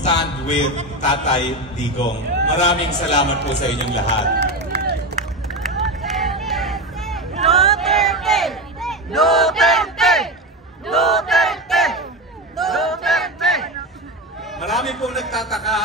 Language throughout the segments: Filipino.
stand with Tatay Digong. Maraming salamat po sa inyong lahat. Duterte! Duterte! Duterte! Duterte! Marami pong nagtataka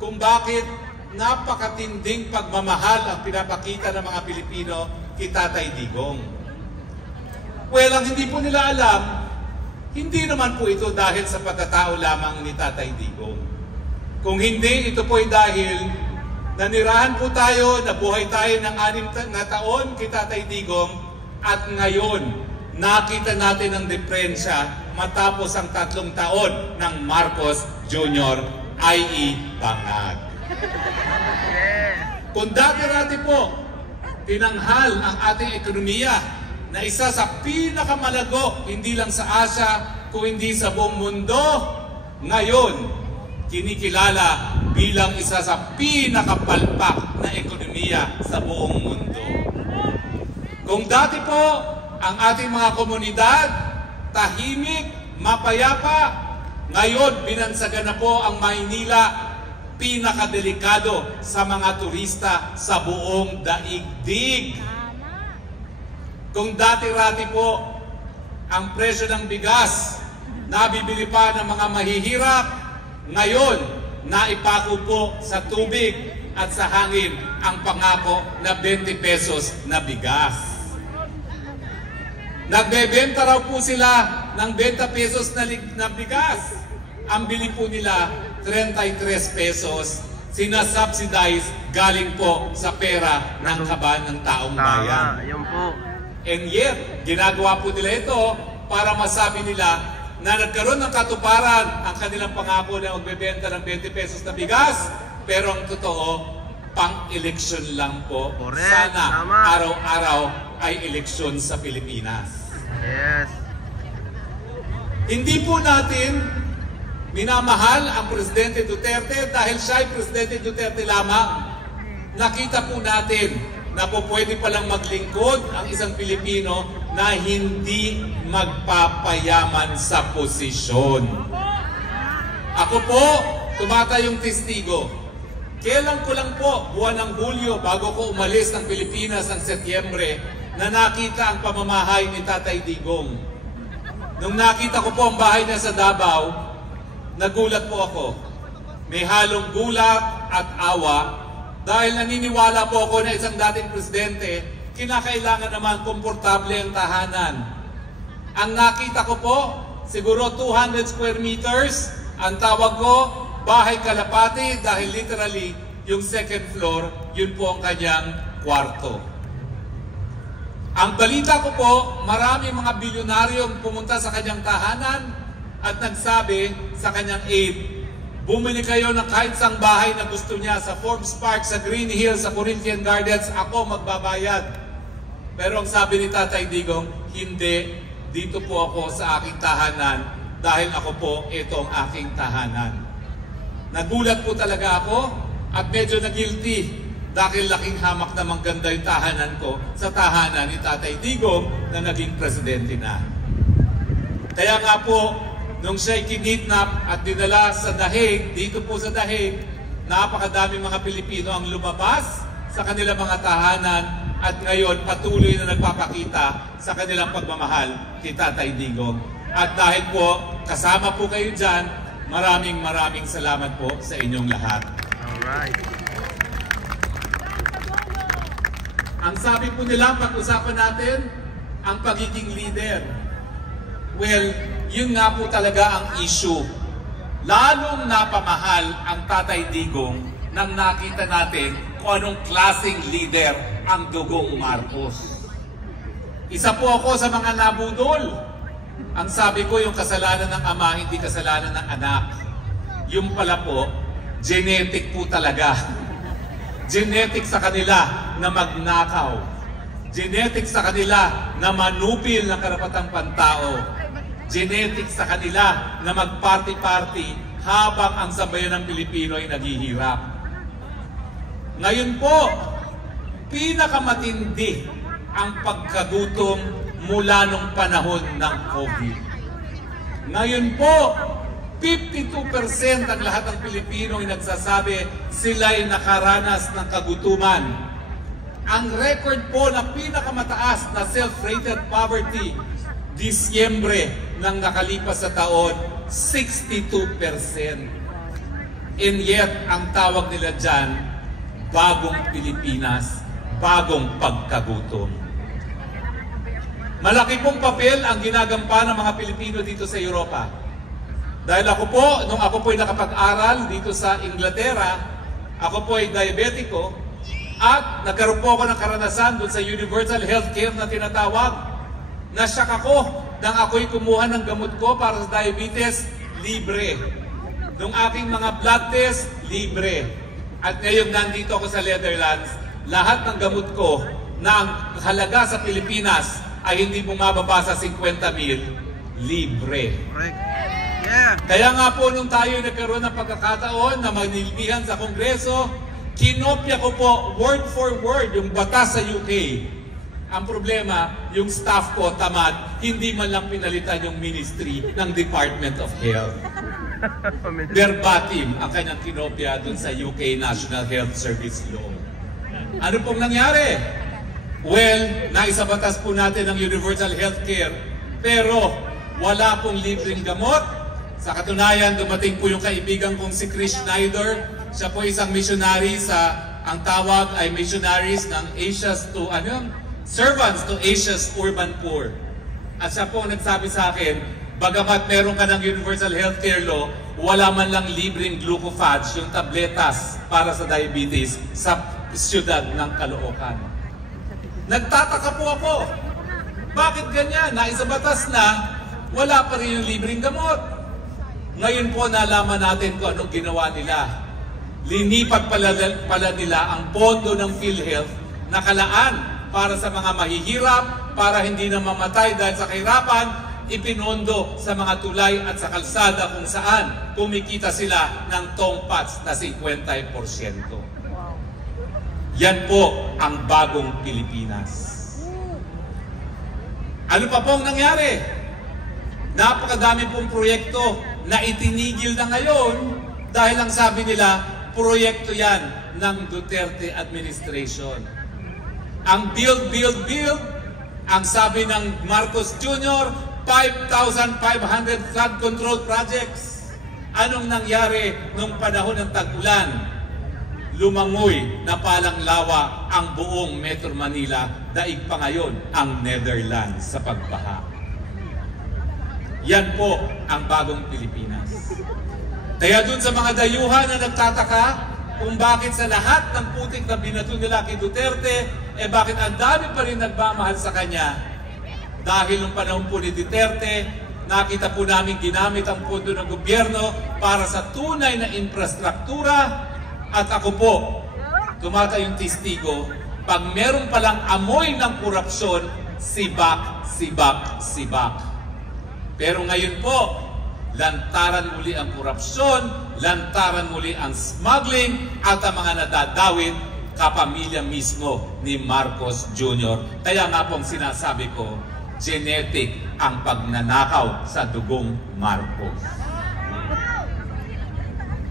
kung bakit napakatinding pagmamahal ang pinapakita ng mga Pilipino kay Tatay Digong. Well, ang hindi po nila alam, hindi naman po ito dahil sa pagkatao lamang ni Tatay Digong. Kung hindi, ito po ay dahil nanirahan po tayo, nabuhay tayo ng 6 na taon kay Tatay Digong at ngayon, nakita natin ang diferensya matapos ang 3 taon ng Marcos Jr. i.e. Bangag. Kung dati-dati po, tinanghal ang ating ekonomiya na isa sa pinakamalago, hindi lang sa Asia, kung hindi sa buong mundo, ngayon, kinikilala bilang isa sa pinakapalpak na ekonomiya sa buong mundo. Kung dati po, ang ating mga komunidad, tahimik, mapayapa, ngayon, binansagan na po ang Maynila, pinakadelikado sa mga turista sa buong daigdig. Kung dati-rati po, ang presyo ng bigas, nabibili pa ng mga mahihirap, ngayon, naipako po sa tubig at sa hangin ang pangako na 20 pesos na bigas. Nagbebenta raw po sila ng 20 pesos na bigas. Ang bili po nila 33 pesos, sinasubsidize galing po sa pera ng kaban ng taong bayan. Yun po. And yet, ginagawa po nila ito para masabi nila na nagkaroon ng katuparan ang kanilang pangako na magbebenta ng 20 pesos na bigas, pero ang totoo, pang-eleksyon lang po. Correct. Sana Tama. araw-araw ay eleksyon sa Pilipinas. Yes. Hindi po natin minamahal ang Presidente Duterte dahil siya ay Presidente Duterte lamang. Nakita po natin na po pwede palang maglingkod ang isang Pilipino na hindi magpapayaman sa posisyon. Ako po, tumatayong testigo. Kailan ko lang po, buwan ng Hulyo, bago ko umalis ng Pilipinas ang Setyembre, na nakita ang pamamahay ni Tatay Digong. Nung nakita ko po ang bahay niya sa Davao, nagulat po ako. May halong gulat at awa dahil naniniwala po ako na isang dating presidente, kinakailangan naman komportable ang tahanan. Ang nakita ko po, siguro 200 square meters, ang tawag ko, bahay kalapati dahil literally yung second floor, yun po ang kanyang kwarto. Ang balita ko po, marami mga bilyonaryong pumunta sa kanyang tahanan at nagsabi sa kanyang aide, bumili kayo ng kahit isang bahay na gusto niya sa Forbes Park, sa Green Hills, sa Corinthian Gardens, ako magbabayad. Pero ang sabi ni Tatay Digong, hindi, dito po ako sa aking tahanan dahil ako po itong aking tahanan. Nagulat po talaga ako at medyo na-guilty dahil laking hamak na mangganda yung tahanan ko sa tahanan ni Tatay Digong na naging presidente na. Kaya nga po, nung siya'y kinidnap at dinala sa Dahig, dito po sa Dahig, napakadaming mga Pilipino ang lumabas sa kanilang mga tahanan at ngayon patuloy na nagpapakita sa kanilang pagmamahal kay Tatay Digong. At dahil po, kasama po kayo dyan, maraming salamat po sa inyong lahat. Alright. Ang sabi po nila, pag-usapan natin, ang pagiging leader. Well, yun nga po talaga ang issue. Lalong napamahal ang Tatay Digong nang nakita natin kung anong klaseng leader ang Dugong Marcos. Isa po ako sa mga nabudol. Ang sabi ko, yung kasalanan ng ama, hindi kasalanan ng anak. Yung pala po, genetic po talaga. Genetic sa kanila na magnakaw. Genetic sa kanila na manupil ng karapatang pantao. Genetic sa kanila na mag-party-party habang ang sambayan ng Pilipino ay naghihirap. Ngayon po, pinakamatindi ang pagkagutom mula nung panahon ng COVID. Ngayon po, 52% ang lahat ng Pilipino ay nagsasabi sila'y nakaranas ng kagutuman. Ang record po na pinakamataas na self-rated poverty, Disyembre ng nakalipas sa taon, 62%. And yet, ang tawag nila dyan, bagong Pilipinas, bagong pagkagutom. Malaki pong papel ang ginagampa ng mga Pilipino dito sa Europa. Dahil ako po, nung ako po ay nakapag-aral dito sa Inglaterra, ako po ay diabetiko at nagkaroon po ako ng karanasan doon sa universal healthcare na tinatawag. Nasyak ako nang ako'y kumuha ng gamot ko para sa diabetes, libre. Nung aking mga blood test, libre. At ngayon nandito ako sa Netherlands, lahat ng gamot ko na ang halaga sa Pilipinas ay hindi bumababa sa 50,000, libre. Yeah. Kaya nga po nung tayo nagkaroon ng pagkakataon na magnilbihan sa Kongreso, kinopya ko po word for word yung batas sa UK. Ang problema, yung staff ko tamad, hindi man lang pinalitan yung ministry ng Department of Health. Verbatim ang kanyang kinopya dun sa UK National Health Service Law. Ano pong nangyari? Well, naisabatas po natin ang universal healthcare, pero wala pong libreng gamot. Sa katunayan, dumating po yung kaibigan kong si Chris Schneider. Siya po isang missionary ang tawag ay missionaries ng Servants to Asia's Urban Poor. At siya po nagsabi sa akin, bagamat meron ka ng universal healthcare law, wala man lang libreng glucophage, yung tabletas para sa diabetes sa siyudad ng Caloocan. Nagtataka po ako, bakit ganyan? Naisabatas na, wala pa rin yung libreng gamot. Ngayon po nalaman natin kung anong ginawa nila. Linipat pala nila ang pondo ng PhilHealth na kalaan para sa mga mahihirap, para hindi na mamatay dahil sa kahirapan, ipinondo sa mga tulay at sa kalsada kung saan kumikita sila ng tongpats na 50%. Yan po ang bagong Pilipinas. Ano pa pong nangyari? Napakadami pong proyekto na itinigil na ngayon dahil ang sabi nila, proyekto yan ng Duterte administration. Ang build, ang sabi ng Marcos Jr., 5,500 flood control projects. Anong nangyari nung panahon ng tag-ulan? Lumangoy na palang lawa ang buong Metro Manila, daig pa ngayon ang Netherlands sa pagbaha. Yan po ang bagong Pilipinas. Kaya dun sa mga dayuhan na nagtataka kung bakit sa lahat ng putik na binato nila kay Duterte, bakit ang dami pa rin nagmamahal sa kanya? Dahil nung panahon po ni Duterte, nakita po namin ginamit ang pondo ng gobyerno para sa tunay na infrastruktura. At ako po, tumatayong testigo, pag meron palang amoy ng korupsyon, sibak. Pero ngayon po, lantaran muli ang korupsyon, lantaran muli ang smuggling, at ang mga nadadawit, kapamilya mismo ni Marcos Jr. Kaya nga pong sinasabi ko, genetic ang pagnanakaw sa dugong Marcos.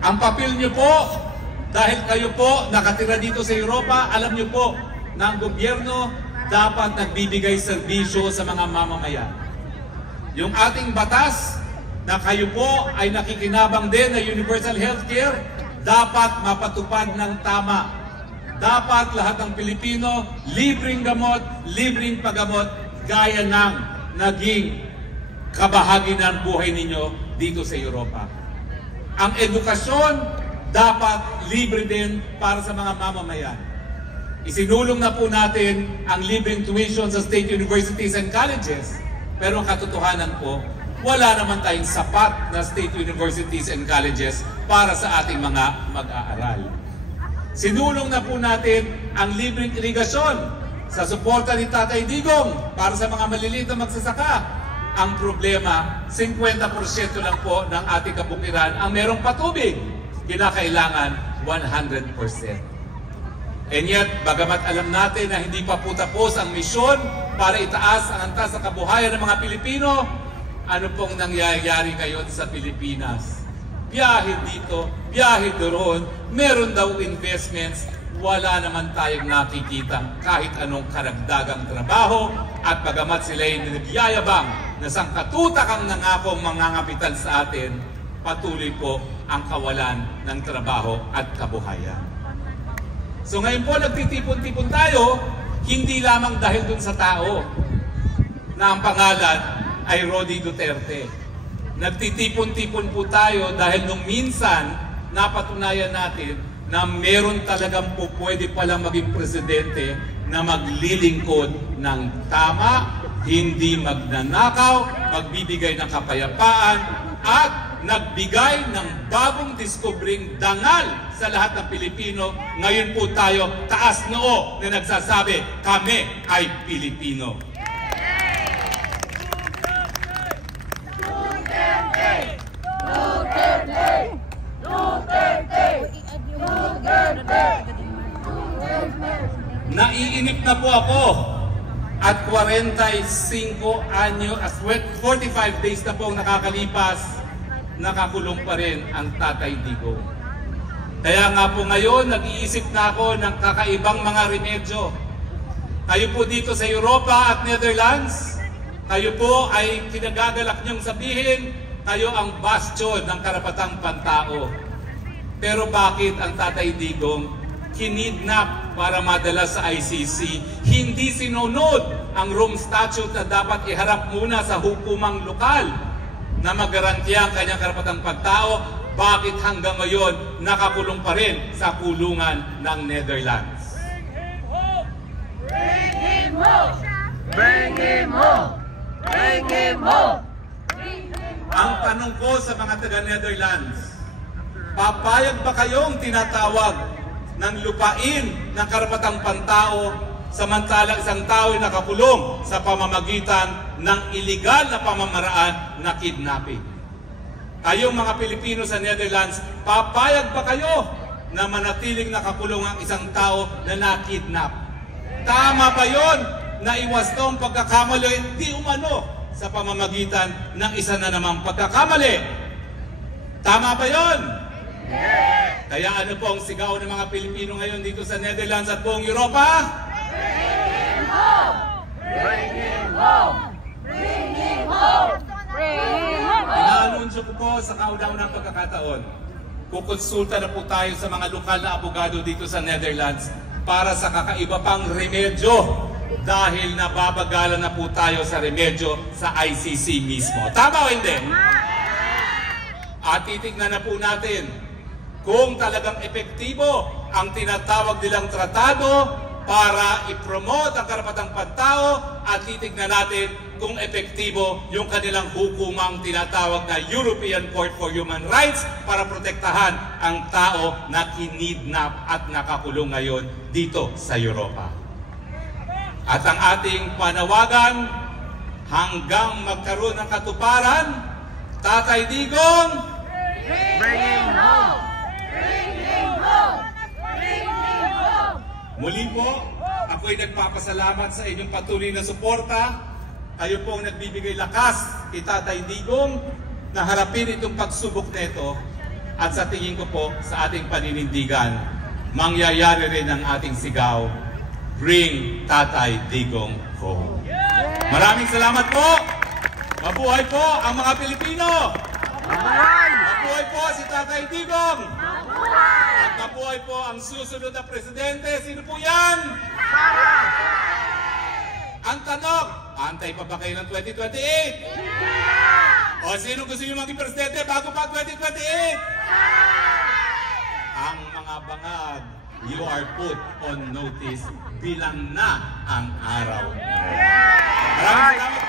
Ang papel niyo po, dahil kayo po nakatira dito sa Europa, alam niyo po na ang gobyerno dapat nagbibigay serbisyo sa mga mamamayan. Yung ating batas na kayo po ay nakikinabang din na universal healthcare, dapat mapatupad ng tama. Dapat lahat ng Pilipino, libreng gamot, libreng paggamot, gaya ng naging kabahagi ng buhay ninyo dito sa Europa. Ang edukasyon, dapat libre din para sa mga mamamayan. Isinulong na po natin ang libreng tuition sa state universities and colleges. Pero ang katotohanan po, wala naman tayong sapat na state universities and colleges para sa ating mga mag-aaral. Sinulong na po natin ang libreng irigasyon sa suporta ni Tatay Digong para sa mga maliliit na magsasaka. Ang problema, 50% lang po ng ating kabukiran ang merong patubig. Kinakailangan 100%. And yet, bagamat alam natin na hindi pa po tapos ang misyon para itaas ang antas sa kabuhayan ng mga Pilipino, ano pong nangyayari ngayon sa Pilipinas. Biyahe dito, biyahe doon, meron daw investments, wala naman tayong nakikita kahit anong karagdagang trabaho at bagamat sila'y nagyayabang na sangkatutakang nangakong mangangapital sa atin, patuloy po ang kawalan ng trabaho at kabuhayan. So ngayon po nagtitipon-tipon tayo, hindi lamang dahil dun sa tao na ang pangalan ay Rody Duterte. Nagtitipon-tipon po tayo dahil nung minsan napatunayan natin na meron talagang po pwede palang maging presidente na maglilingkod ng tama, hindi magnanakaw, magbibigay ng kapayapaan at nagbigay ng bagong diskubring dangal sa lahat ng Pilipino. Ngayon po tayo taas noo na nagsasabi, kami ay Pilipino. Naiinip na po ako at 45 days na po ang nakakalipas, nakakulong pa rin ang Tatay Digong. Kaya nga po ngayon, nag-iisip na ako ng kakaibang mga remedyo. Kayo po dito sa Europa at Netherlands, kayo po ay kinagagalak niyong sabihin, kayo ang bastion ng karapatang pantao. Pero bakit ang Tatay Digong kinidnap para madala sa ICC? Hindi sinunod ang Rome Statute na dapat iharap muna sa hukumang lokal na magarantiya ang kanyang karapatang pagtao. Bakit hanggang ngayon nakakulong pa rin sa kulungan ng Netherlands? Bring him home! Bring him home! Bring him home! Ang tanong ko sa mga taga-Netherlands, papayag ba kayong tinatawag ng lupain ng karapatang pantao samantalang isang tao ay nakakulong sa pamamagitan ng iligal na pamamaraan na kidnapping? Kayong mga Pilipino sa Netherlands, papayag ba kayo na manatiling nakakulong ang isang tao na nakidnap? Tama ba yon na iwastong pagkakamali di umano sa pamamagitan ng isa na namang pagkakamali? Tama ba yon? Yes. Kaya ano po ang sigaw ng mga Pilipino ngayon dito sa Netherlands at buong Europa? Bring him home! Bring him home! Bring him home! Bring him home! Inaanunsyo ko po sa kauna-unang pagkakataon, kukonsulta na po tayo sa mga lokal na abogado dito sa Netherlands para sa kakaiba pang remedyo dahil nababagalan na po tayo sa remedyo sa ICC mismo. Tama o hindi? At titignan na po natin kung talagang epektibo ang tinatawag nilang tratado para i-promote ang karapatang pantao at titignan natin kung epektibo yung kanilang hukumang tinatawag na European Court for Human Rights para protektahan ang tao na kinidnap at nakakulong ngayon dito sa Europa. At ang ating panawagan hanggang magkaroon ng katuparan, Tatay Digong, bring him home! Bring him home! Bring him home! Muli po, ako'y nagpapasalamat sa inyong patuloy na suporta. Kayo po ang nagbibigay lakas kay Tatay Digong na harapin itong pagsubok nito. At sa tingin ko po sa ating paninindigan, mangyayari rin ang ating sigaw, bring Tatay Digong home. Maraming salamat po! Mabuhay po ang mga Pilipino! Mabuhay po si Tatay Digong! At mabuhay po ang susunod na presidente. Sino po yan? Ang tanong, antay pa ba kayo ng 2028? O sino gusto nyo maging presidente bago pa 2028? Ang mga bangag, you are put on notice, bilang na ang araw. Maraming salamat.